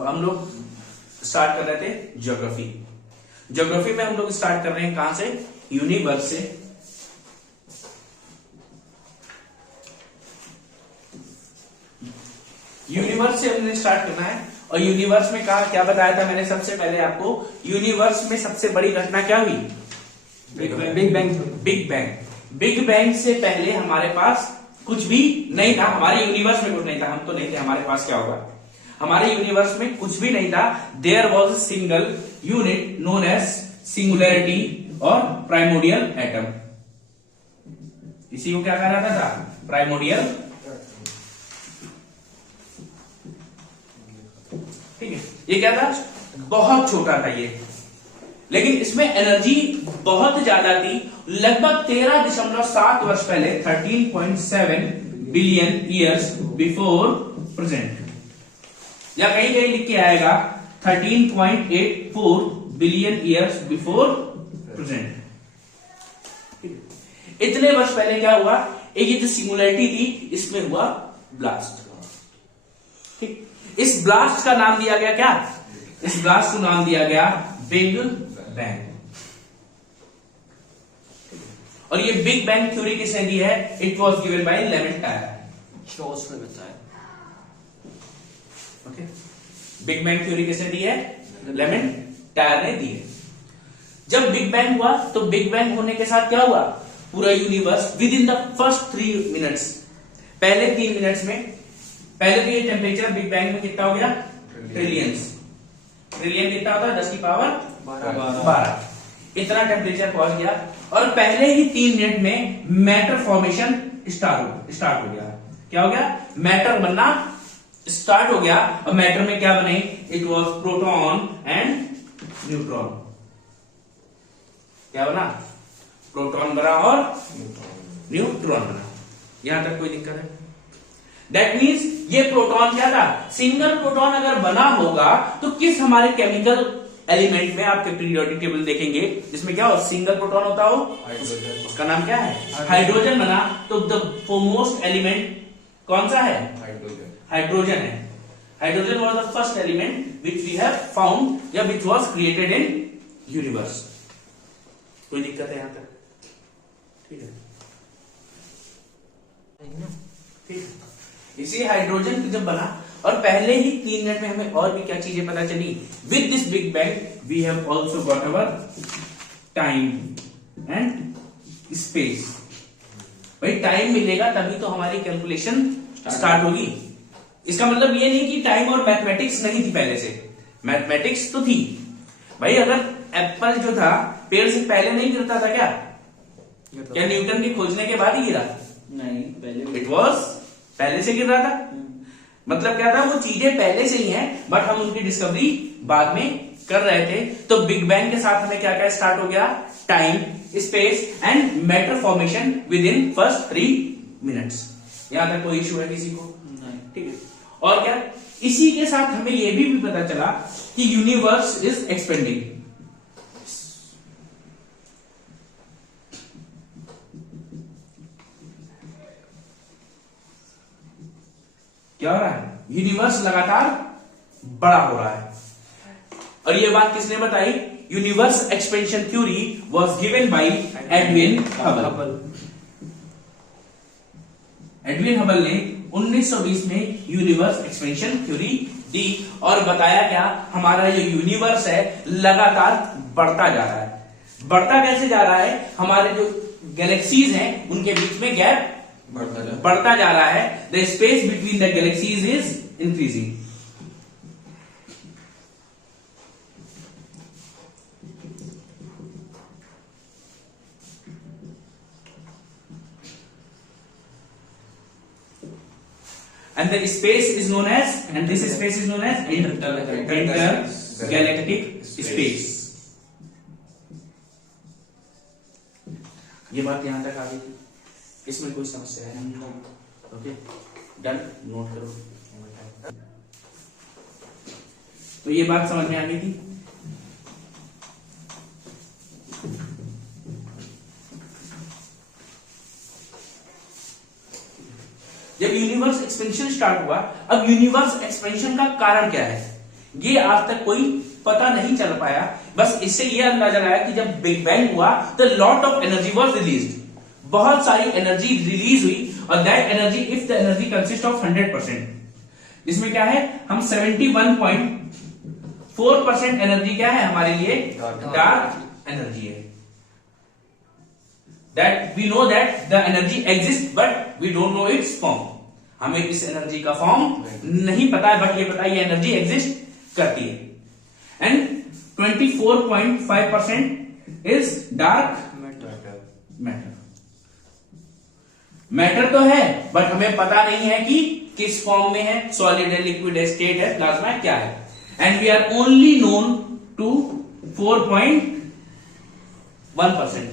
तो हम लोग स्टार्ट कर रहे थे ज्योग्राफी। ज्योग्राफी में हम लोग स्टार्ट कर रहे हैं कहां से? यूनिवर्स से। यूनिवर्स से हमने स्टार्ट करना है। और यूनिवर्स में कहा क्या बताया था मैंने सबसे पहले आपको? यूनिवर्स में सबसे बड़ी घटना क्या हुई? Big bang. Big bang. Big bang से पहले हमारे पास कुछ भी नहीं था। हमारे यूनिवर्स में कुछ नहीं था, हम तो नहीं थे। हमारे पास क्या होगा? हमारे यूनिवर्स में कुछ भी नहीं था। There was single unit known as singularity और प्राइमोडियल एटम। इसी को क्या कहा जाता था? प्राइमोडियल। ठीक है, ये क्या था? बहुत छोटा था ये, लेकिन इसमें एनर्जी बहुत ज्यादा थी। लगभग 13.7 वर्ष पहले, 13.7 बिलियन ईयर्स बिफोर प्रेजेंट, या कहीं कहीं लिख के आएगा 13.84 बिलियन ईयर्स बिफोर प्रेजेंट। इतने वर्ष पहले क्या हुआ? एक ये जो सिंगुलैरिटी थी इसमें हुआ ब्लास्ट। ठीक, इस ब्लास्ट का नाम दिया गया क्या? इस ब्लास्ट को नाम दिया गया बिग बैंग। और ये बिग बैंग थ्योरी किसने दी है? It was given by Lemaitre. Okay, big bang theory किसने दी है? लेमेंटायर ने दी है। जब बिग बैंग हुआ तो बिग बैंग होने के साथ क्या हुआ? पूरा universe with in the first 3 minutes, पहले 3 मिनट्स में, पहले तो ये टेम्परेचर बिग बैंग में कितना हो गया? ट्रिलियंस। ट्रिलियन कितना होता है? 10 की पावर 12। इतना टेम्परेचर पहुंच गया और पहले ही 3 मिनट में मैटर फॉर्मेशन स्टार्ट हो गया। क्या हो गया? मैटर बनना स्टार्ट हो गया। और मैटर में क्या बने? It was proton and neutron. क्या बना? प्रोटॉन बना और न्यूट्रॉन बना। यहां तक कोई दिक्कत है? दैट मीन्स ये प्रोटॉन क्या था? सिंगल प्रोटॉन अगर बना होगा तो किस हमारे केमिकल एलिमेंट में आपके पीरियोडिक टेबल देखेंगे जिसमें क्या हो? सिंगल प्रोटॉन होता हो, उसका नाम क्या है? हाइड्रोजन बना। तो द फोरमोस्ट एलिमेंट कौन सा है? हाइड्रोजन है। Hydrogen was the first element which we have found या which was created in universe. कोई दिक्कत है यहां तक? ठीक है, ठीक है। इसी हाइड्रोजन जब बना और पहले ही 3 मिनट में हमें और भी क्या चीजें पता चली? With this big bang we have also got our time and space. भाई टाइम मिलेगा तभी तो हमारी कैलकुलेशन स्टार्ट होगी। इसका मतलब ये नहीं कि टाइम और मैथमेटिक्स नहीं थी पहले से। मैथमेटिक्स तो थी भाई। अगर एप्पल जो था पेड़ से पहले नहीं गिरता था क्या? क्या न्यूटन के खोजने के बाद ही गिरा? नहीं, पहले इट वॉज पहले से गिर रहा था। मतलब क्या था? वो चीजें पहले से ही हैं, बट हम उनकी डिस्कवरी बाद में कर रहे थे। तो बिग बैंग के साथ हमें क्या क्या स्टार्ट हो गया? Time, space and matter formation with in first 3 minutes. यहां तक कोई इश्यू है किसी को? नहीं। ठीक है। और क्या? इसी के साथ हमें यह भी पता चला कि यूनिवर्स इज एक्सपेंडिंग। क्या हो रहा है? यूनिवर्स लगातार बड़ा हो रहा है। और ये बात किसने बताई? Universe expansion theory was given by Edwin Hubble. Edwin Hubble ने 1920 में यूनिवर्स एक्सपेंशन थ्योरी दी और बताया क्या? हमारा जो यूनिवर्स है लगातार बढ़ता जा रहा है। बढ़ता कैसे जा रहा है? हमारे जो गैलेक्सीज हैं उनके बीच में गैप बढ़ता जा रहा है। The space between the galaxies is increasing. and the space is known as, and this space is known as intergalactic space. ये बात यहां तक आ गई थी। इसमें कोई समस्या है नहीं? Okay, done. नोट करो। तो ये बात समझ में आ गई थी। जब यूनिवर्स एक्सपेंशन स्टार्ट हुआ, अब यूनिवर्स एक्सपेंशन का कारण क्या है? ये आज तक कोई पता नहीं चल पाया। बस इससे ये अंदाजा लगाया कि जब बिग बैंग हुआ तो lot of energy was released, बहुत सारी एनर्जी रिलीज हुई, और that energy, if the energy consist of 100%, इसमें क्या है, हम 71.4% एनर्जी क्या है हमारे लिए, डार्क एनर्जी है। That we know that the energy exist but we don't know its form, हमें इस एनर्जी का फॉर्म नहीं पता है, बट ये पता है ये एनर्जी एग्जिस्ट करती है। And 24.5% is dark matter. Matter तो है बट हमें पता नहीं है कि किस फॉर्म में है, सॉलिड है, लिक्विड है, स्टेट है, प्लाज्मा है, क्या है। And we are only known to 4.1%।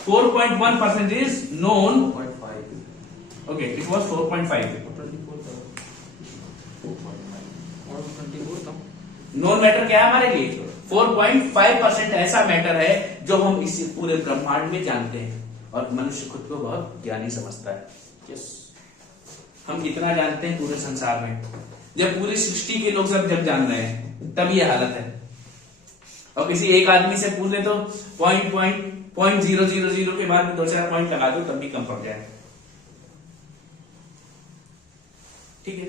4.1% is known. Okay, it was 4.5। Known matter क्या है हमारे लिए, 4.5% ऐसा मैटर है जो हम इस पूरे ब्रह्मांड में जानते हैं, और मनुष्य खुद को बहुत ज्ञानी समझता है। यस, हम इतना जानते हैं पूरे संसार में, जब पूरी सृष्टि के लोग सब जब जान रहे हैं तब ये हालत है। और किसी एक आदमी से पूछ ले तो 0.000 के बाद 2-4 पॉइंट लगा दो तब भी कम पड़ जाए। ठीक है,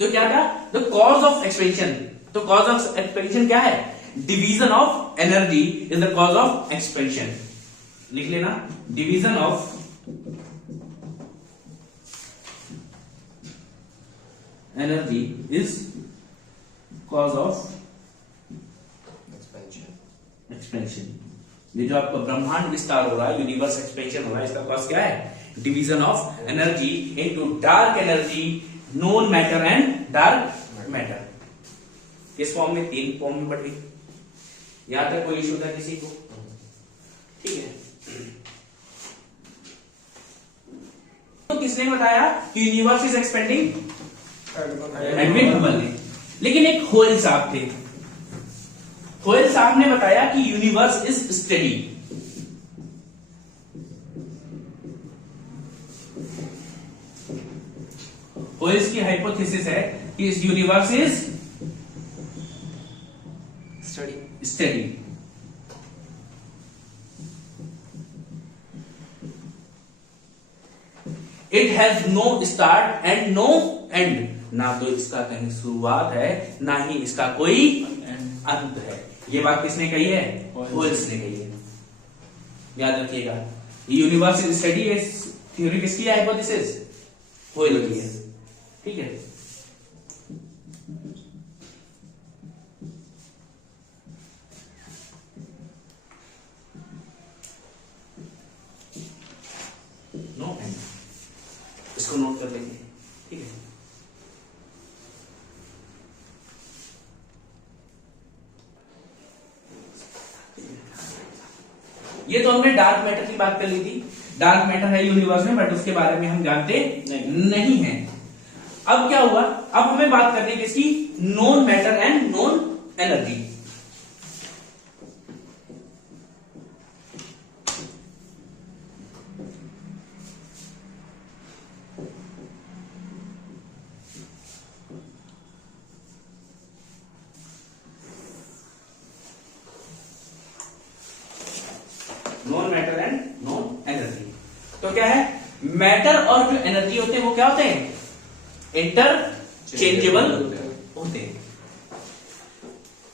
तो क्या था द कॉज ऑफ एक्सपेंशन। तो कॉज ऑफ एक्सपेंशन क्या है, division of energy is the cause of expansion. लिख लेना, division of energy is cause of expansion. ये जो आपका ब्रह्मांड विस्तार हो रहा है, यूनिवर्स एक्सपेंशन हो रहा है, इसका कॉज क्या है, division of energy into dark energy, known matter and dark matter. किस फॉर्म में, 3 फॉर्म में बढ़ गई। यहां तक कोई इशू था किसी को? ठीक है, तो किसने बताया कि universe is expanding, Edwin Hubble ने। लेकिन एक होयल साहब थे, होयल साहब ने बताया कि यूनिवर्स इज स्टेडी। होयल्स की हाइपोथेसिस है कि इस universe is steady. It has no start and no end, ना तो इसका कहीं शुरुआत है ना ही इसका कोई अंत है। ये बात किसने कही है, होयल्स ने कही है, याद रखिएगा। यूनिवर्स इज स्टेडी, थ्योरी किसकी है, हाइपोथेसिस होयल की है। ठीक है, नो एंड, इसको नोट कर लेंगे। ठीक है, ये तो हमने डार्क मैटर की बात कर ली थी। डार्क मैटर है यूनिवर्स में, बट उसके बारे में हम जानते नहीं हैं। अब क्या हुआ, अब हमें बात करनी है किसकी, known matter and known energy. Non matter and non energy. तो क्या है, मैटर और जो एनर्जी होते हैं वो क्या होते हैं, इंटरचेंजेबल होते हैं।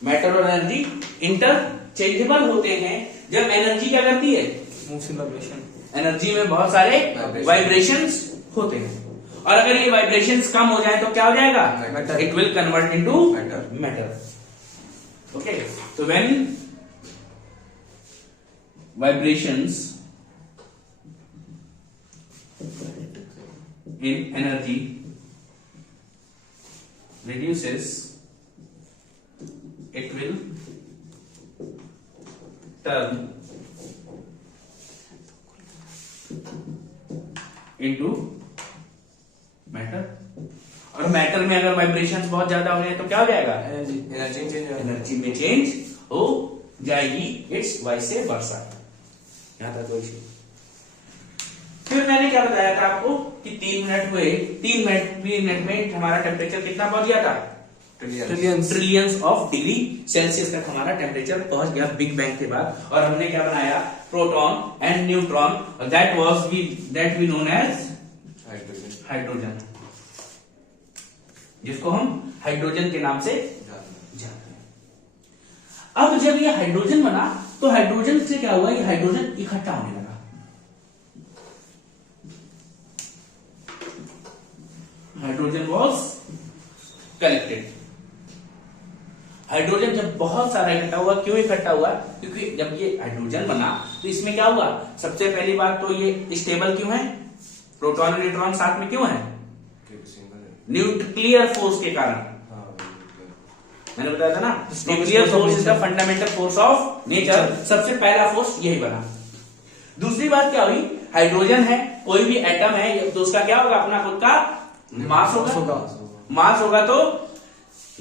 मैटर और एनर्जी इंटरचेंजेबल होते हैं। जब एनर्जी क्या करती है, एनर्जी में बहुत सारे वाइब्रेशंस होते हैं, और अगर ये वाइब्रेशंस कम हो जाए तो क्या हो जाएगा, it will convert into matter. Okay, तो when vibrations in energy reduces, it will turn into matter। और मैटर में अगर वाइब्रेशंस बहुत ज्यादा हो जाए तो क्या हो जाएगा, एनर्जी में चेंज हो जाएगी। इट्स वाइस से वर्सा। यहां तक कोई इशू। फिर मैंने क्या बताया था आपको कि 3 मिनट हुए, 3 मिनट में हमारा टेम्परेचर कितना पहुंच गया था, ट्रिलियंस ऑफ डिग्री सेल्सियस तक हमारा टेम्परेचर पहुंच गया बिग बैंग के बाद। और हमने क्या बनाया, proton and neutron, that we known as hydrogen, जिसको हम हाइड्रोजन के नाम से जानते हैं। अब जब ये हाइड्रोजन बना तो हाइड्रोजन से क्या हुआ, ये हाइड्रोजन इकट्ठा होने लगा। Hydrogen was collected. हाइड्रोजन जब बहुत सारा इकट्ठा हुआ, क्यों इकट्ठा हुआ, क्योंकि जब ये हाइड्रोजन बना तो इसमें क्या हुआ, सबसे पहली बात तो ये स्टेबल क्यों है, प्रोटॉन और न्यूट्रॉन साथ में क्यों है, न्यूक्लियर फोर्स के कारण। मैंने बताया था ना, nuclear force is the fundamental force of nature, सबसे पहला फोर्स यही बना। दूसरी बात क्या हुई, हाइड्रोजन है, कोई भी एटम है तो उसका क्या होगा, अपना खुद का मास होगा, मास होगा तो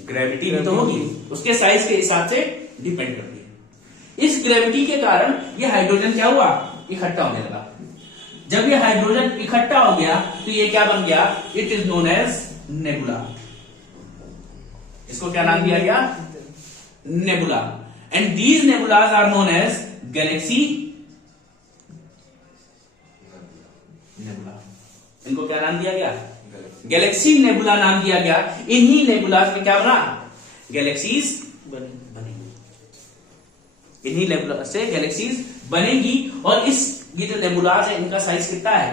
ग्रेविटी भी तो होगी, उसके साइज के हिसाब से डिपेंड करती है। इस ग्रेविटी के कारण ये हाइड्रोजन क्या हुआ, इकट्ठा होने लगा। जब ये हाइड्रोजन इकट्ठा हो गया तो ये क्या बन गया, it is known as nebula. इसको क्या नाम दिया गया, nebula. And these nebulas are known as galaxy nebula. इनको क्या नाम दिया गया, गैलेक्सी नेबुला नाम दिया गया। इन्हीं नेबुलाज में क्या बना, गैलेक्सीज बनेंगी, इन्हीं नेबुला से गैलेक्सीज बनेगी। और इस ये जो नेबुलाज है इनका साइज कितना है,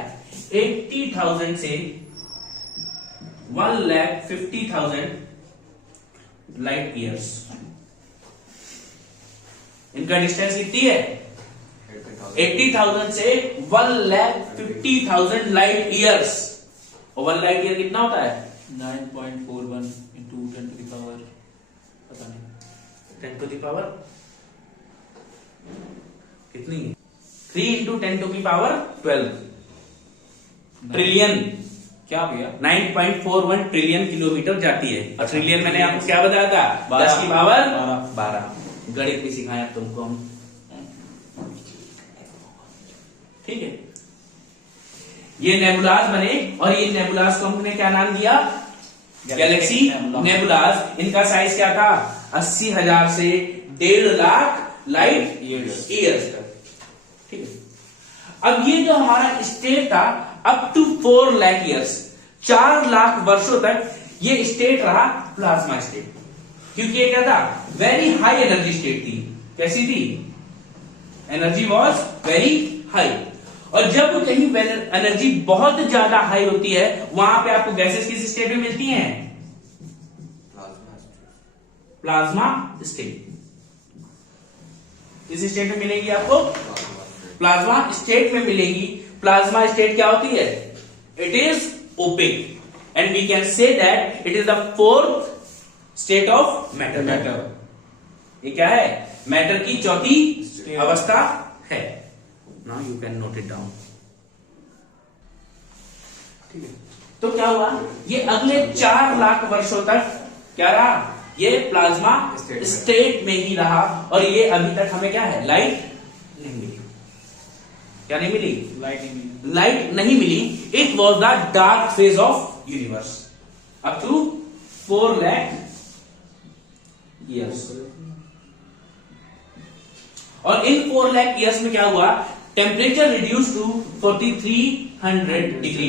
80,000 से 1,50,000 लाइट ईयर्स। इनका डिस्टेंस कितनी है, 80,000 से 1,50,000 लाइट ईयर्स। और 1 लाइट ईयर कितना होता है, 9.41 into 10 to the power, पता नहीं, 10 to the power कितनी है, 3 into 10 to the power 12 trillion. क्या भैया, 9.41 ट्रिलियन किलोमीटर जाती है। और ट्रिलियन मैंने आपको क्या बताया था, 10 की पावर 12। गणित भी सिखाया तुमको हम, ठीक है। ये नेबुलाज बने और ये नेबुलाज को हमने क्या नाम दिया, गैलेक्सी नेबुलाज। इनका साइज क्या था, 80,000 से 1.5 लाख लाइट ईयर्स तक, ठीक है। अब ये जो हमारा स्टेट था up to 4 lakh years, 4 lakh वर्षों तक ये स्टेट रहा प्लाज्मा स्टेट, क्योंकि ये क्या था, वेरी हाई एनर्जी स्टेट थी। कैसी थी, एनर्जी वॉज वेरी हाई। और जब कहीं एनर्जी बहुत ज्यादा हाई होती है वहां पे आपको गैसेस किस स्टेट में मिलती हैं, प्लाज्मा स्टेट। किस स्टेट में मिलेगी आपको, प्लाज्मा स्टेट में मिलेगी। प्लाज्मा स्टेट क्या होती है, it is opaque and we can say that it is the 4th state of matter. ये क्या है, मैटर की 4थी अवस्था है। Now you can note it down, ठीक है। तो क्या हुआ, ये अगले 4 लाख वर्षों तक क्या रहा, ये प्लाज्मा स्टेट में ही रहा। और ये अभी तक हमें क्या है, लाइट नहीं मिली। क्या नहीं मिली, लाइट नहीं मिली। It was the dark phase of universe up to 4 lakh years. और इन 4 लाख ईयर्स में क्या हुआ, temperature reduce to 4300 degree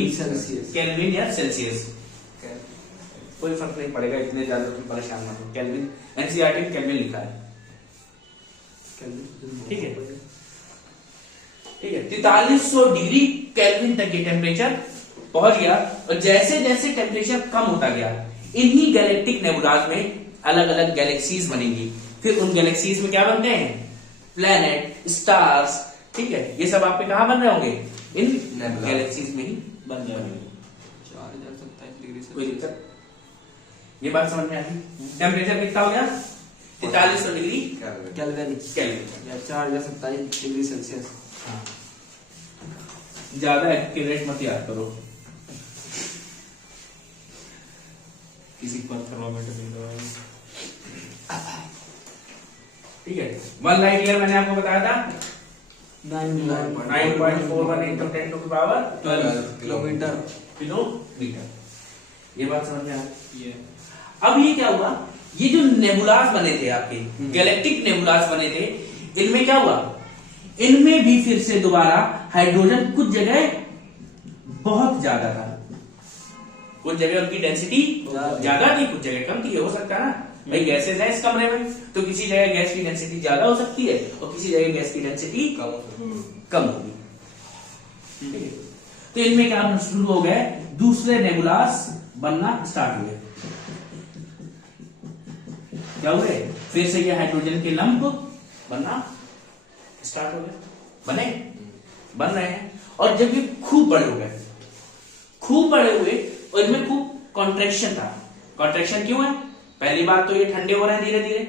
kelvin या सेल्सियस। कोई फर्क नहीं पड़ेगा, इतने ज्यादा तुम परेशान मत हो। केल्विन, एनसीईआरटी में केल्विन लिखा है, ठीक है, ठीक है। 4300 डिग्री केल्विन तक ये टेम्परेचर पहुंच गया। और जैसे जैसे टेम्परेचर कम होता गया, इन्हीं गैलेक्टिक नेबुलाज में अलग अलग गैलेक्सीज बनेंगी। फिर उन गैलेक्सीज में क्या बनते हैं, प्लैनेट, स्टार्स, ठीक है। ये सब आप पे कहां बन रहे होंगे, इन गैलेक्सीज में ही बन जाएंगे। 4027 डिग्री से कोई दिक्कत, ये बात समझ में आ गई। टेम्परेचर कितना हो गया, 4300 डिग्री केल्विन केल्विन या 4027 डिग्री सेल्सियस। हाँ, ज्यादा एक्यूरेट मत याद करो, किसी पर थर्मामीटर नहीं, ठीक है। 1 लाइट ईयर मैंने आपको बताया था 9.41 into 10 to the power 12 kilometre. Kilometre. ये बात समझ में आ गई। अब ये क्या हुआ, ये जो नेबुलास बने थे आपके, गैलेक्टिक नेबुलास बने थे, इनमें क्या हुआ, इनमें भी फिर से दोबारा हाइड्रोजन कुछ जगह बहुत ज्यादा था, कुछ जगह उनकी डेंसिटी ज्यादा थी, कुछ जगह कम थी। हो सकता है ना भाई, गैसेस है इस कमरे में, तो किसी जगह गैस की डेंसिटी ज्यादा हो सकती है और किसी जगह गैस की डेंसिटी कम होगी। ठीक है, तो इनमें क्या शुरू हो गए, दूसरे नेबुलास बनना स्टार्ट हुए। क्या हुए, फिर से ये हाइड्रोजन के लंप बनना स्टार्ट हो गए, बन रहे हैं। और जब ये खूब बड़े हो गए, खूब बड़े हुए और इनमें खूब कॉन्ट्रैक्शन था। कॉन्ट्रैक्शन क्यों है, पहली बात तो ये ठंडे हो रहे हैं धीरे धीरे,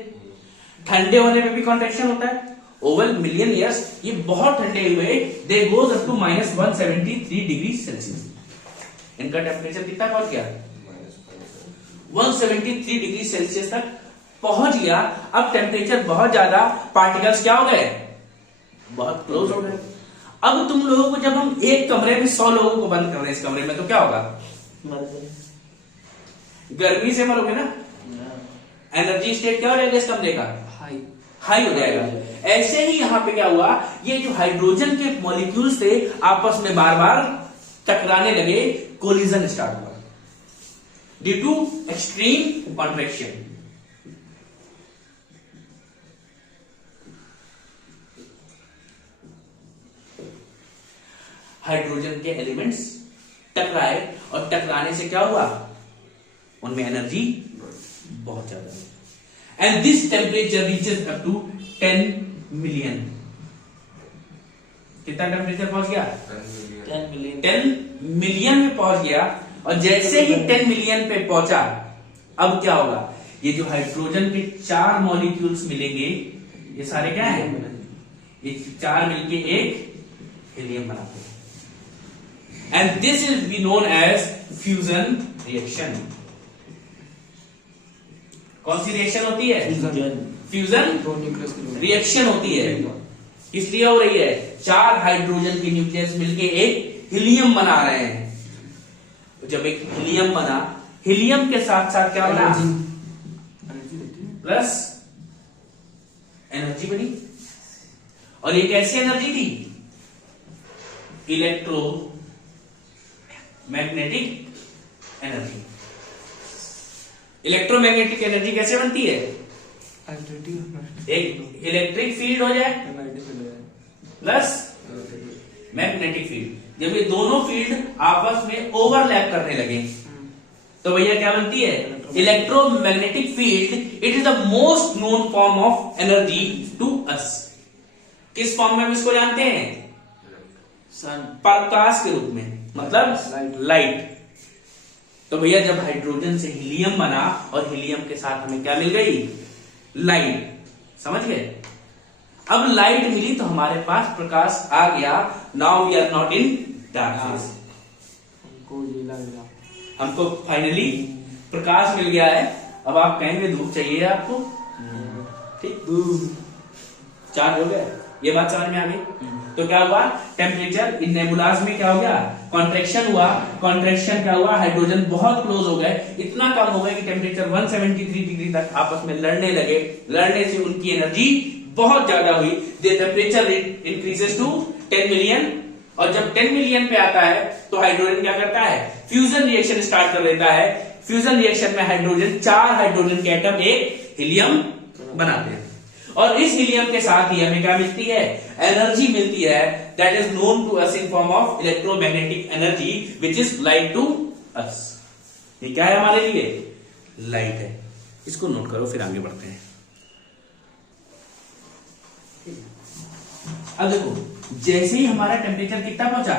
ठंडे होने में भी कॉन्ट्रैक्शन होता है। ओवर मिलियन ईयर्स ये बहुत ठंडे हुए, they goes up to -173 degree Celsius. इनका टेम्परेचर कितना पहुंच गया, 173 डिग्री सेल्सियस तक पहुंच गया। अब टेम्परेचर बहुत ज्यादा, पार्टिकल्स क्या हो गए, बहुत क्लोज हो गए। अब तुम लोगों को, जब हम एक कमरे में 100 लोगों को बंद कर रहे हैं इस कमरे में, तो क्या होगा, गर्मी से मरोगे ना। एनर्जी स्टेट क्या हो जाएगा इस कमरे का, हाई हो जाएगा। ऐसे ही यहां पे क्या हुआ, ये जो हाइड्रोजन के मॉलिक्यूल्स थे आपस में बार बार टकराने लगे, कोलिजन स्टार्ट हुआ due to extreme contraction. Hydrogen के एलिमेंट्स टकराए और टकराने से क्या हुआ, उनमें एनर्जी बहुत ज्यादा है। And this temperature reaches up to 10 million. कितना टेम्परेचर पहुंच गया, 10 मिलियन में पहुंच गया। और जैसे ही 10 मिलियन पे पहुंचा, अब क्या होगा, ये जो हाइड्रोजन के 4 मॉलिक्यूल्स मिलेंगे, ये सारे क्या हैं, ये 4 मिलके एक हीलियम बनाते हैं। And this is be known as fusion reaction. कौन सी रिएक्शन होती है, फ्यूजन रिएक्शन होती है। किस लिए हो रही है, 4 हाइड्रोजन के न्यूक्लियस मिलके एक हीलियम बना रहे हैं। जब एक हीलियम बना, हीलियम के साथ साथ क्या बना, प्लस एनर्जी बनी। और ये कैसी एनर्जी थी, electro magnetic energy. Electromagnetic energy कैसे बनती है, एक इलेक्ट्रिक फील्ड हो जाए प्लस मैग्नेटिक फील्ड। जब ये दोनों फील्ड आपस में ओवरलैप करने लगे, तो भैया क्या बनती है, electromagnetic field. It is the most known form of energy to us. किस फॉर्म में हम इसको जानते हैं, प्रकाश के रूप में, मतलब लाइट। तो भैया जब हाइड्रोजन से हीलियम बना और हीलियम के साथ हमें क्या मिल गई, लाइट। समझ गए, अब लाइट मिली तो हमारे पास प्रकाश आ गया। Now we are not in darkness, हमको फाइनली प्रकाश मिल गया है। अब आप कहेंगे धूप चाहिए आपको, ठीक, चार्ज हो गया, ये बात समझ में आ गई। तो क्या हुआ, टेम्परेचर इन नेबुलास में क्या हो गया, कॉन्ट्रैक्शन हुआ। कॉन्ट्रैक्शन क्या हुआ, हाइड्रोजन बहुत क्लोज हो गए, इतना कम हो गया कि टेम्परेचर 173 डिग्री तक आपस में लड़ने लगे। लड़ने से उनकी एनर्जी बहुत ज्यादा हुई। The temperature increases to 10 million. और जब 10 मिलियन पे आता है तो हाइड्रोजन क्या करता है, फ्यूजन रिएक्शन स्टार्ट कर देता है। फ्यूजन रिएक्शन में हाइड्रोजन, 4 हाइड्रोजन के एटम एक हीलियम बनाते हैं। और इस हीलियम के साथ ही हमें क्या मिलती है, एनर्जी मिलती है। That is known to us in form of electromagnetic energy which is light to us. ये क्या है हमारे लिए, लाइट है। इसको नोट करो, फिर आगे बढ़ते हैं। अब देखो, जैसे ही हमारा टेम्परेचर कितना पहुंचा,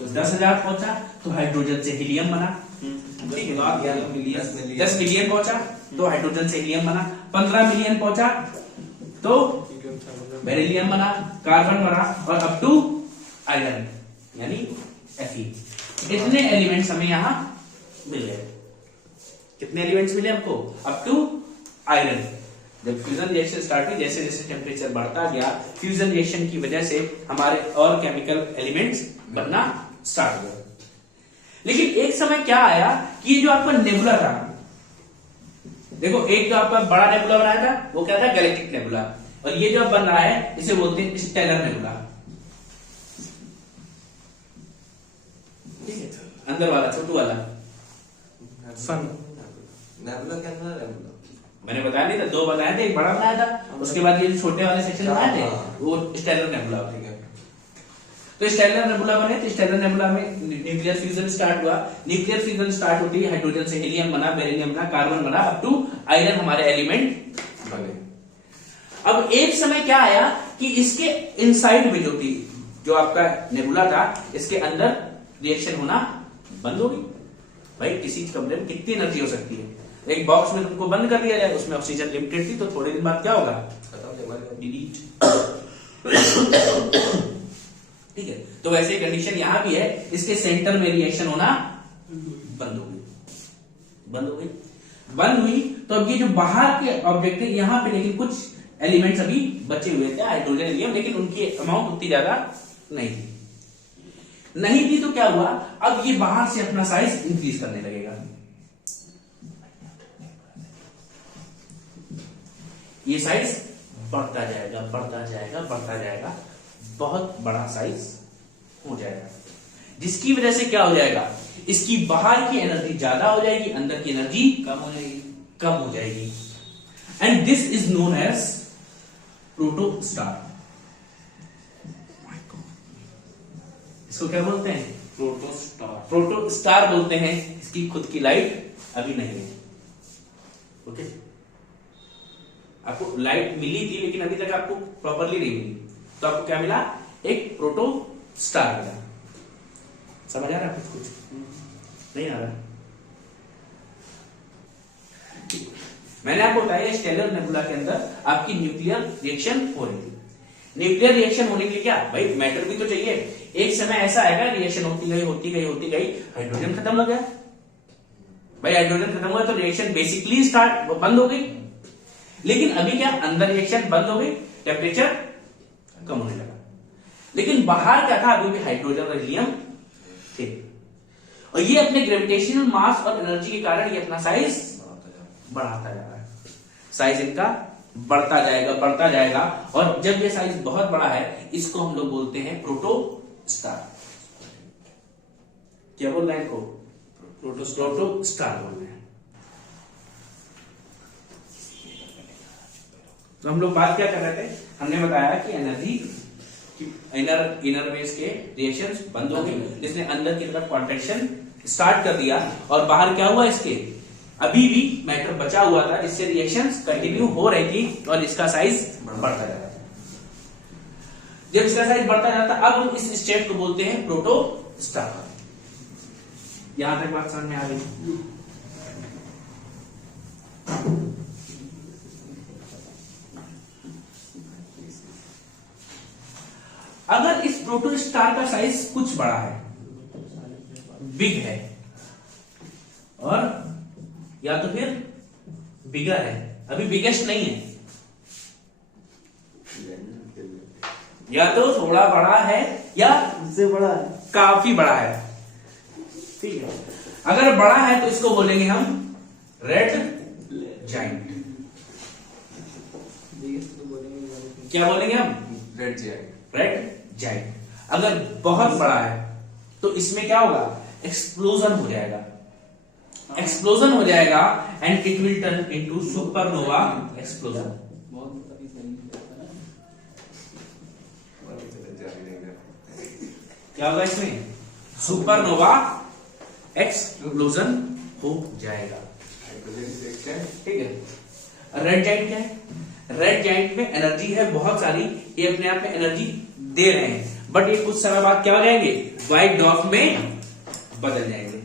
10,000 पहुंचा, तो हाइड्रोजन से हीलियम बना। 10 मिलियन पहुंचा तो हाइड्रोजन से हीलियम बना। 15 मिलियन पहुंचा तो बेरिलियम बना, कार्बन बना, और अप टू आयरन यानी Fe। इतने एलिमेंट्स हमें यहां मिल गए। कितने एलिमेंट्स मिले हमको, अप टू आयरन। जब फ्यूजन रिएक्शन स्टार्ट हुई, जैसे जैसे टेम्परेचर बढ़ता गया, फ्यूजन रिएक्शन की वजह से हमारे और केमिकल एलिमेंट्स बनना स्टार्ट हुए। लेकिन एक समय क्या आया कि ये जो आपका नेबुला था, देखो एक जो आपका बड़ा नेबुला बनाया था वो क्या था, गैलेक्टिक नेबुला, और ये जो बन रहा है इसे बोलते हैं स्टेलर नेबुला। ठीक है, अंदर वाला छोटू वाला सन। नेबुला क्या था? नेबुला मैंने बताया नहीं था, दो बताए थे, एक बड़ा बनाया था, उसके बाद ये छोटे वाले सेक्शन बनाए थे वो स्टेलर नेबुला। ठीक है। तो स्टेलर नेबुला बने, तो स्टेलर नेबुला में न्यूक्लियर फ्यूजन स्टार्ट हुआ। न्यूक्लियर फ्यूजन स्टार्ट होती है, हाइड्रोजन से हीलियम बना, बेरिलियम बना, कार्बन बना, अप टू आयरन हमारे एलिमेंट बने। अब एक समय क्या आया कि इसके इनसाइड में जो थी, जो आपका नेबुला था, इसके अंदर रिएक्शन होना बंद हो गई। भाई किसी कमरे में कितनी एनर्जी हो सकती है, एक बॉक्स में तुमको बंद कर दिया जाए, उसमें ऑक्सीजन लिमिटेड थी, तो थोड़े दिन बाद क्या होगा, डिलीट। ठीक है, तो वैसे कंडीशन यहां भी है, इसके सेंटर में रिएक्शन होना बंद हो गई, बंद हो गई, बंद हुई। तो अब ये जो बाहर के ऑब्जेक्ट है यहां पे, लेकिन कुछ एलिमेंट्स अभी बचे हुए थे, हाइड्रोजन हीलियम, लेकिन उनकी अमाउंट उतनी ज्यादा नहीं थी। नहीं थी तो क्या हुआ, अब ये बाहर से अपना साइज इंक्रीज करने लगेगा। ये साइज बढ़ता जाएगा, बढ़ता जाएगा, बढ़ता जाएगा, बहुत बड़ा साइज हो जाएगा, जिसकी वजह से क्या हो जाएगा, इसकी बाहर की एनर्जी ज्यादा हो जाएगी, अंदर की एनर्जी कम हो जाएगी, कम हो जाएगी। And this is known as protostar. इसको क्या बोलते हैं, प्रोटोस्टार। प्रोटोस्टार बोलते हैं। इसकी खुद की लाइट अभी नहीं है। ओके, आपको लाइट मिली थी लेकिन अभी तक आपको प्रॉपरली नहीं मिली, तो आपको क्या मिला, एक प्रोटोस्टार मिला। समझ आ रहा है? कुछ नहीं आ रहा? मैंने आपको बताया स्टेलर नेबुला के अंदर आपकी न्यूक्लियर रिएक्शन हो रही थी। न्यूक्लियर रिएक्शन होने के लिए क्या, भाई मैटर भी तो चाहिए। एक समय ऐसा आएगा, रिएक्शन होती गई होती गई होती गई, हाइड्रोजन खत्म हो गया। भाई हाइड्रोजन खत्म हुआ तो रिएक्शन बेसिकली स्टार्ट बंद हो गई। लेकिन अभी क्या, अंदर रिएक्शन बंद हो गई, टेम्परेचर कम होने लगा, लेकिन बाहर क्या था, अभी भी हाइड्रोजन और हीलियम थे। और ये अपने ग्रेविटेशनल मास और एनर्जी के कारण ये अपना साइज बढ़ाता जा रहा है। साइज इनका बढ़ता जाएगा, बढ़ता जाएगा, और जब ये साइज बहुत बड़ा है, इसको हम लोग बोलते हैं प्रोटोस्टार। क्या बोल रहे हैं इनको, प्रोटोस्टार बोल रहे हैं। तो हम लोग बात क्या कर रहे थे, हमने बताया कि एनर्जी इनर बेस के रिएक्शंस बंद हो गए, जिसने अंदर की तरफ कॉन्ट्रैक्शन स्टार्ट कर दिया, और बाहर क्या हुआ, इसके अभी भी मैटर बचा हुआ था, जिससे रिएक्शंस कंटिन्यू हो रही थी, और इसका साइज बढ़ता जाता। जब इसका साइज बढ़ता जाता, अब हम इस स्टेट को बोलते हैं प्रोटोस्टार। यहां तक बात समझ में आ गई? अगर इस प्रोटोस्टार का साइज कुछ बड़ा है, बिग है, और या तो फिर बिगर है, अभी बिगेस्ट नहीं है, या तो थोड़ा बड़ा है या उससे बड़ा है, काफी बड़ा है। ठीक है, अगर बड़ा है तो इसको बोलेंगे हम रेड जाइंट। क्या बोलेंगे हम, रेड जाइंट। Red giant. अगर बहुत बड़ा है तो इसमें क्या होगा, एक्सप्लोजन हो जाएगा, एक्सप्लोजन हो जाएगा, and it will turn into supernova explosion. क्या होगा इसमें, सुपरनोवा एक्सप्लोजन हो जाएगा। ठीक है, रेड जाइंट क्या है, रेड जाइंट में एनर्जी है बहुत सारी, ये अपने आप में एनर्जी दे रहे हैं, बट ये कुछ समय बाद क्या हो जाएंगे, व्हाइट डॉर्फ में बदल जाएंगे।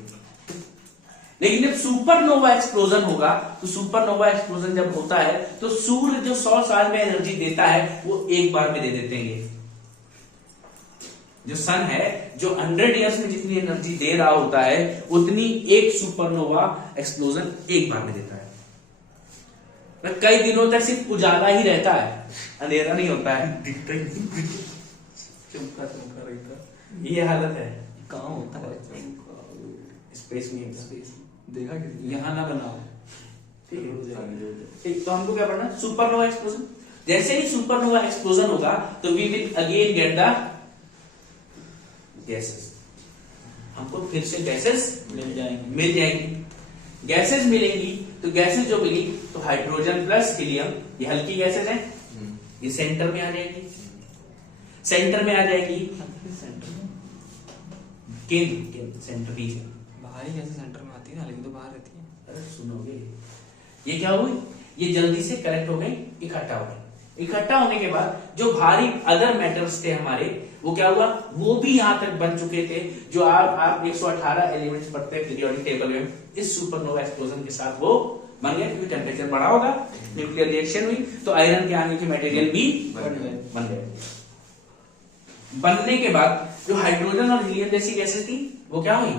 लेकिन जब सुपरनोवा एक्सप्लोजन होगा, तो सुपरनोवा एक्सप्लोजन जब होता है तो सूर्य जो 100 साल में एनर्जी देता है वो एक बार में दे देते हैं। जो सन है, जो 100 इयर्स में जितनी एनर्जी दे रहा होता है, उतनी एक सुपरनोवा एक्सप्लोजन एक बार में देता है। कई दिनों तक सिर्फ उजाला ही रहता है, अंधेरा नहीं होता है, दिखता ही नहीं, चमका चमका रहता। ये हालत है। कहाँ होता है स्पेस में, स्पेस देखा कि यहाँ ना बनाओ, ठीक है, ठीक। तो हमको क्या पढ़ना है? Supernova explosion. जैसे ही सुपरनोवा एक्सप्लोजन होगा तो we will again get the gases, हमको फिर से गैसेस मिल जाएंगे। मिल जाएंगी। गैसेस मिलेंगी तो गैसेस जो मिली तो हाइड्रोजन प्लस हीलियम, ये हल्की गैसेस हैं, ये सेंटर में आ जाएगी, सेंटर में आ जाएगी, केंद्र सेंटर पीछे। बाहर ही कैसे सेंटर में आती है ना, लेकिन तो बाहर रहती है। अरे सुनोगे, ये क्या हुई, ये जल्दी से कलेक्ट हो गई, इकट्ठा हो गई। इकट्ठा होने के बाद जो भारी अदर मेटल्स थे हमारे, वो क्या हुआ, वो भी यहां तक बन चुके थे। जो आप 118 एलिमेंट्स पढ़ते हैं पीरियोडिक टेबल में, इस सुपरनोवा एक्सप्लोजन के साथ वो बन गए, क्योंकि टेम्परेचर बढ़ा होगा, न्यूक्लियर रिएक्शन हुई तो आयरन के आने के मटेरियल भी बन गए। बनने के बाद जो हाइड्रोजन और हीलियम जैसी गैसेस थी वो क्या हुई,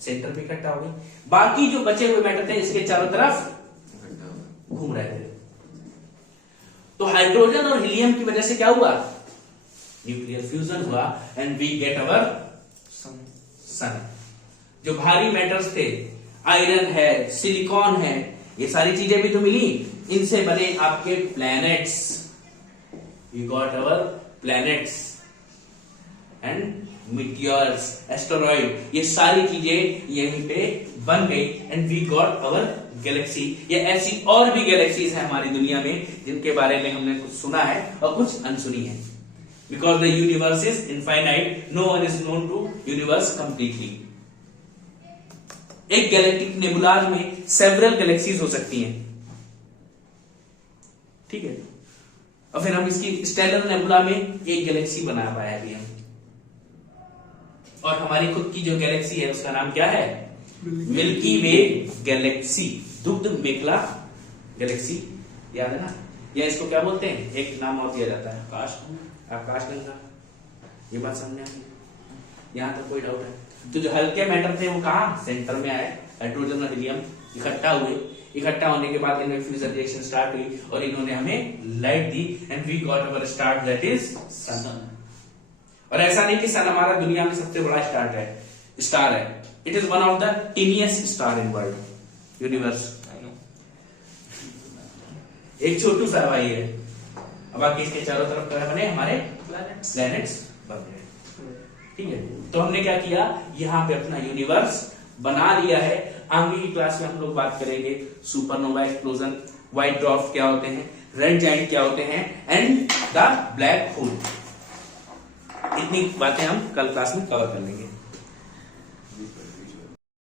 सेंटर पे इकट्ठा हो गई। बाकी जो बचे हुए मैटर थे इसके चारों तरफ घूम रहे थे। तो हाइड्रोजन और हीलियम की वजह से क्या हुआ, न्यूक्लियर फ्यूजन हुआ एंड वी गेट अवर सन। जो भारी मेटल्स थे, आयरन है, सिलिकॉन है, ये सारी चीजें भी तो मिली, इनसे बने आपके planets, we got our planets and meteors, asteroid, ये सारी चीजें यहीं पे बन गई and we got our galaxy. ये ऐसी और भी गैलेक्सीज हैं हमारी दुनिया में जिनके बारे में हमने कुछ सुना है और कुछ अनसुनी है। Because the universe is infinite, no one is known to universe completely. एक गैलेक्टिक नेबुलाज में सेवरल गैलेक्सीज हो सकती हैं, ठीक है। और फिर हम इसकी स्टेलर नेबुला में एक गैलेक्सी बना पाए अभी हम, और हमारी खुद की जो गैलेक्सी है उसका नाम क्या है, मिल्की वे गैलेक्सी, दुग्ध मेखला गैलेक्सी, याद है ना। या इसको क्या बोलते हैं, एक नाम और दिया जाता है, आकाशगंगा। ये बात समझ में आई, यहां तक कोई डाउट है? तो जो हल्के मैटर थे वो कहां, सेंटर में आए, हाइड्रोजन और हीलियम इकट्ठा हुए, इकट्ठा होने के बाद इनमें फ्यूजन रिएक्शन स्टार्ट हुई और इन्होंने हमें लाइट दी and we got our star that is sun. और ऐसा नहीं कि सन हमारा दुनिया में सबसे बड़ा स्टार है, it is one of the tiniest star in world universe. एक छोटू सा भाई है, अब बाकी इसके चारों तरफ क्या बने, हमारे प्लैनेट्स बन गए, ठीक है। तो हमने क्या किया, यहां पे अपना यूनिवर्स बना लिया है। आगे की क्लास में हम लोग बात करेंगे सुपरनोवा एक्सप्लोजन, व्हाइट ड्वार्फ क्या होते हैं, रेड जायंट क्या होते हैं एंड द ब्लैक होल। इतनी बातें हम कल क्लास में कवर कर लेंगे।